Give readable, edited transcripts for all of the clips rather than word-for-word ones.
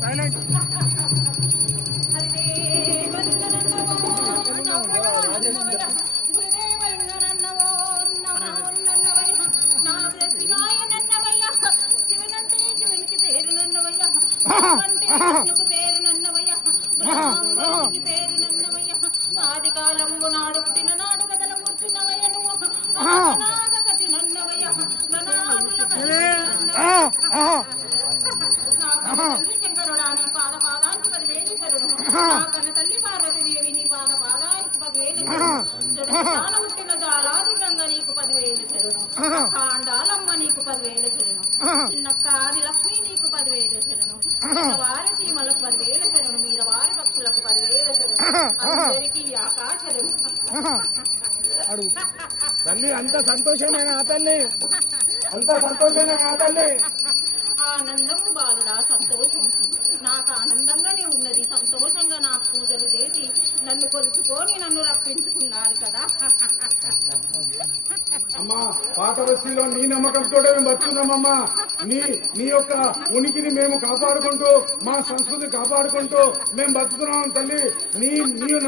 Silent. ఆది కాలంబు నాడు పుట్టిన నాడు కథలు కూర్చున్నవయ్య నువ్వు నాగకతి నన్నవయ్య శంకరుడా నీ పాద పాదానికి 10,000 శరణు కన్న తల్లి పార్వతీదేవి నీ పాద పాదానికి 10,000 శరణు పుట్టిన జాలాది గంగ నీకు 10,000 శరణు కాండాలమ్మ నీకు 10,000 శరణు చిన్నక్క ఆది లక్ష్మి నీకు 10,000 శరణు వారి సీమలకు 10,000 శరణు మీద వారి పక్షులకు 10,000 శరణు అందరికీ ఆకాశరణు తల్లి అంత సంతోషమేనా తల్లి? అంత సంతోషమేనా తల్లి? ఆనందము బాలుడా సంతోషం నాకు ఆనందంగానే ఉన్నది. సంతోషంగా నాకు పూజలు చేసి నన్ను కొలుసుకొని నన్ను రప్పించుకున్నారు కదా. అమ్మా పాత బస్తీలో నీ నమ్మకంతో మేము బతుకున్నామమ్మా. నీ యొక్క ఉనికిని మేము కాపాడుకుంటూ మా సంస్కృతి కాపాడుకుంటూ మేము బతుకున్నాం తల్లి. నీ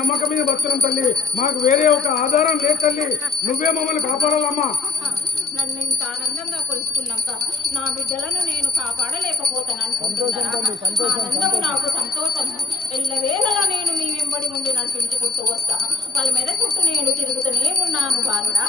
నమ్మకం మీద బతుకున్నాం తల్లి. మాకు వేరే ఒక ఆధారం లేదు తల్లి. నువ్వే మమ్మల్ని కాపాడాలమ్మా. నన్ను ఇంత ఆనందంగా కొలుసుకున్నాక నా బిడ్డలను నేను కాపాడలేకపోతాను అనుకుంటున్నాను. ఆనందము నాకు సంతోషము. ఎల్లవేళలా నేను మీ వెంబడి ఉండి నడిపించుకుంటూ వస్తాను. వాళ్ళ మెడ చుట్టూ నేను తిరుగుతూనే ఉన్నాను బాలుడా.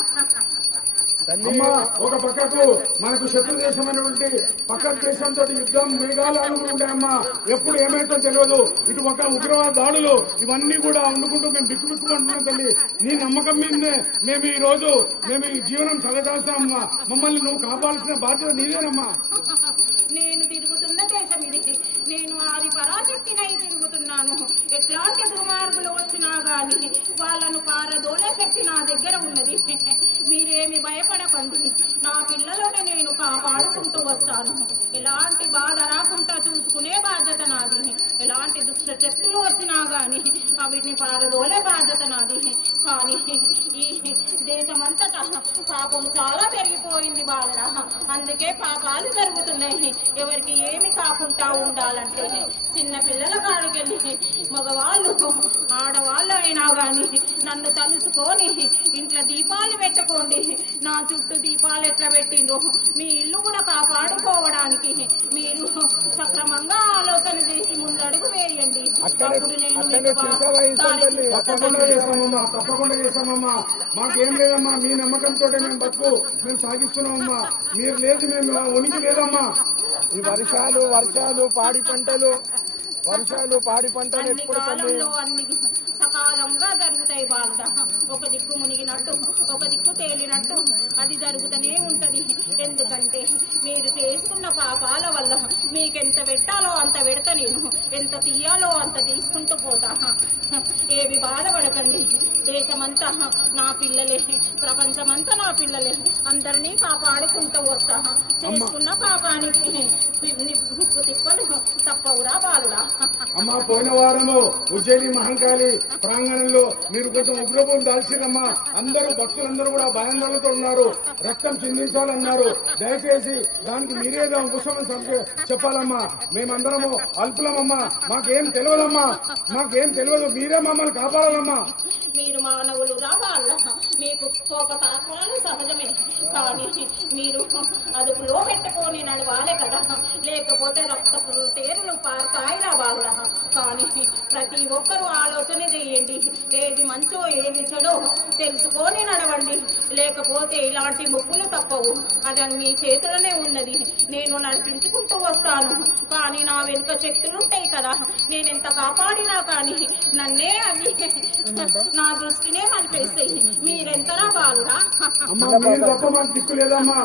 అమ్మా ఒక పక్కకు మనకు శత్రు దేశమైనటువంటి పక్క దేశంతో యుద్ధం మేఘాలు అనుకుంటాయమ్మా. ఎప్పుడు ఏమైతే తెలియదు. ఇటు పక్క ఉగ్రవాద దాడులు ఇవన్నీ కూడా వండుకుంటూ మేము బిక్కుబిక్కుమంటున్నాం తల్లి. నీ నమ్మకం మీదనే మేము ఈ రోజు ఈ జీవనం చల్లదాస్తామమ్మా. మమ్మల్ని నువ్వు కాపాడాల్సిన బాధ్యత నీదేనమ్మా. నేను తిరుగుతున్న దేశం ఇది. నేను ఆది పరాశక్తినై తిరుగుతున్నాను. ఎట్లాంటి దుర్మార్గులు వచ్చినా గాని వాళ్ళను పారదోలే శక్తి నా దగ్గర ఉన్నది. మీరేమి భయపడకండి. నా పిల్లలను నేను కాపాడుకుంటూ వస్తాను. ఎలాంటి బాధ రాకుండా చూసుకునే బాధ్యత నాది. ఎలాంటి దుష్ట శక్తులు వచ్చినా గాని వీటిని పారదోలే బాధ్యత నాది. కానీ ఈ దేశమంతటా పాపం చాలా పెరిగిపోయింది బాలరా. అందుకే పాపాలు జరుగుతున్నాయి. ఎవరికి ఏమి కాకుండా ఉండాలంటే చిన్న పిల్లల కాడికెళ్ళి మగవాళ్ళు ఆడవాళ్ళు అయినా కానీ నన్ను తలుసుకొని ఇంట్లో దీపాలు పెట్టుకోండి. నా చుట్టూ దీపాలు ఎట్లా పెట్టిండ్రో మీ ఇల్లు కూడా కాపాడుకోవడానికి మీరు సక్రమంగా ఆలోచన చేసి ముందడుగు వేయండి. అప్పుడు నేను తప్పకుండా చేస్తామమ్మా. మాకేం లేదమ్మా. మీ నమ్మకంతో మేము సాగిస్తున్నామమ్మా. మీరు లేదు మేము ఉనికి లేదమ్మా. ఈ వర్షాలు పాడి పంటలు ఎప్పుడు సకాలంగా జరుగుతాయి బాగా. ఒక దిక్కు మునిగినట్టు ఒక దిక్కు తేలినట్టు అది జరుగుతూనే ఉంటది. ఎందుకంటే మీరు చేసుకున్న పాపాల వల్ల మీకెంత పెట్టాలో అంత పెడతా, నేను ఎంత తీయాలో అంత తీసుకుంటూ పోతా. ఏవి బాధపడకండి. దేశమంతా నా పిల్లలే, ప్రపంచమంతా నా పిల్లలే. అందరినీ కాపాడుకుంటూ వస్తా. చేసుకున్న పాపానికి ఉప్పు తిప్పలు తప్పవురా బాలుడా. అమ్మా పోయిన వారము ఉజ్జయిని మహంకాళి ప్రాంగణంలో మీరు కొంచెం ఉగ్రభూం దాల్చినమ్మా. అందరూ భక్తులందరూ కూడా భయాందోళనతో ఉన్నారు. రక్తం చిందించాలన్నారు. దయచేసి దానికి మీరే చెప్పాలమ్మా. మేమందరము అల్పులమమ్మా. మాకేం తెలియదమ్మా. మీరే మమ్మల్ని కాపాడాలమ్మా. మీరు మానవులు రావాల. మీకు కోపతాపాలు సహజమే. కానీ మీరు అదుపులో పెట్టుకొని నడవాలి కదా. లేకపోతే రక్తపు తేరులు పారుతాయి రావాల. కానీ ప్రతి ఒక్కరూ ఆలోచన చేయండి. ఏది మంచో ఏది చెడో తెలుసుకొని నడవండి. లేకపోతే ఇలాంటి ముప్పులు తప్పవు. అది మీ చేతులనే ఉన్నది. నేను నడిపించుకుంటూ వస్తాను. కానీ నా వెనుక శక్తులు ఉంటాయి కదా, నేను ఎంత కాపాడినా కానీ నన్నే అవి నా దృష్టినే మలిపేస్తాయి. మీరెంతరా బాలుడా? అమ్మా మీరు తప్ప మాకు దిక్కు లేదమ్మా.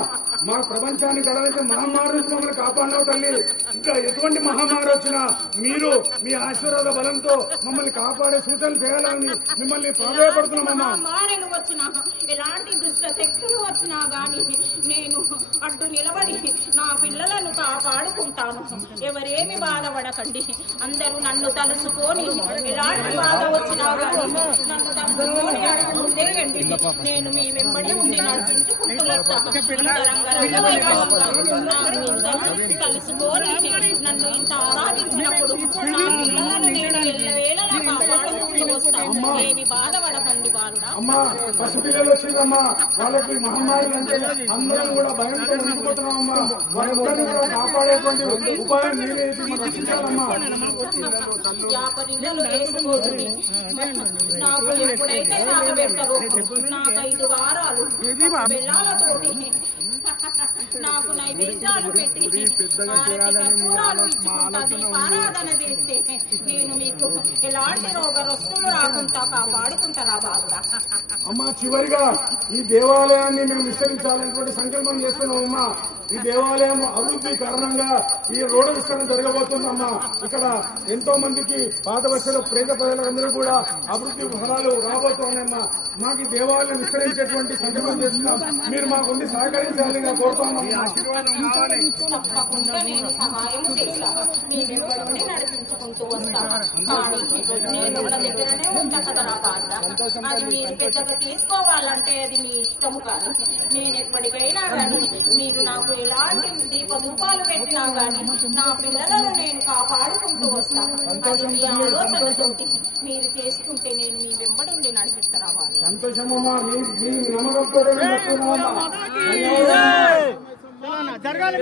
మా ప్రపంచానికి కడలైతే మహమ్మారి నుంచి మమ్మల్ని కాపాడినావు తల్లి. ఇంకా ఎటువంటి మహమ్మారి వచ్చినా మీరు మీ ఆశీర్వాద బలంతో మమ్మల్ని కాపాడే సూచనలు చేయాలని మిమ్మల్ని ప్రాధాయపడుతున్నామమ్మా. మారెలు వచ్చినా ఎలాంటి దుష్ట శక్తులు వచ్చినా గాని నేను అడ్డు నిలబడి నా పిల్లలను కాపాడుకుంటాను. ఎవరేమి బాధపడకండి. అందరూ నన్ను తలుసుకొని ఎలాంటి బాధ వచ్చినా గాని నన్ను తలుసుకొని అడుగుతుండేయండి. నేను మీ వెంబడి ఉండి నడిపించుకుంటూ వస్తాను. తలుసుకొని నన్ను ఇంత ఆరాధించినప్పుడు నా పిల్లలను నేను ఎల్లవేళలా కాపాడుకుంటూ వస్తాను. ఏమి బాధపడకండి బాలుడా. అమ్మా పసిపిల్లలు వచ్చిందమ్మా, వాళ్ళకి మహమ్మారి అంటే అందరం కూడా భయంతో ఉండిపోతున్నామమ్మా. వాళ్ళందరినీ కూడా కాపాడేటువంటి ఉపాయం మీరే రక్షించాలమ్మా. యాపరిల్లలు వేసుకోతుంది. నాకు ఎప్పుడైతే సాగబెట్టరో నాకు 5 వారాలు బెల్లాలతోటి నాకు నైవేద్యాలు పెట్టి హారతి కర్పూరాలు ఇచ్చుకుంటా దీపారాధన చేస్తే నేను మీకు ఎలాంటి రోగరస్తులు రాకుండా కాపాడుకుంటారా బాబురా. అమ్మా చివరిగా ఈ దేవాలయాన్ని మేము విస్తరించాలనేటువంటి సంకల్పం చేస్తున్నామమ్మా. ఈ దేవాలయం అభివృద్ధి కారణంగా ఈ రోడ్డు విస్తరణ జరగబోతుందమ్మా. ఇక్కడ ఎంతో మందికి పాత వయసులో పేద ప్రజలందరూ కూడా అభివృద్ధి ఫలాలు రాబోతున్నాయమ్మా. మాకు ఈ దేవాలయం విస్తరించేటువంటి సంకల్పం చేస్తున్నాం. మీరు మాకు ఉండి సహకరించాలని కోరుతున్నాం. తప్పకుండా నేను సహాయం చేస్తాను. మీ వెంబడి నడిపించుకుంటూ వస్తాను. కానీ నేను ఉన్న దగ్గరనే ఉంటా కదరా బాధ. అది మీరు పెద్దగా తీసుకోవాలంటే అది మీ ఇష్టము కాదు. నేను ఎప్పటికైనా కానీ మీరు నాకు ఎలాంటి దీపదూపాలు పెట్టినా కానీ నా పిల్లలను నేను కాపాడుకుంటూ వస్తాను. అది మీ ఆలోచనతోటి మీరు చేసుకుంటే నేను మీ వెంబడి ఉండి నడిపిస్తారా వాళ్ళు. సంతోషమమ్మా. మీ నమ్మకంతో జరగాలి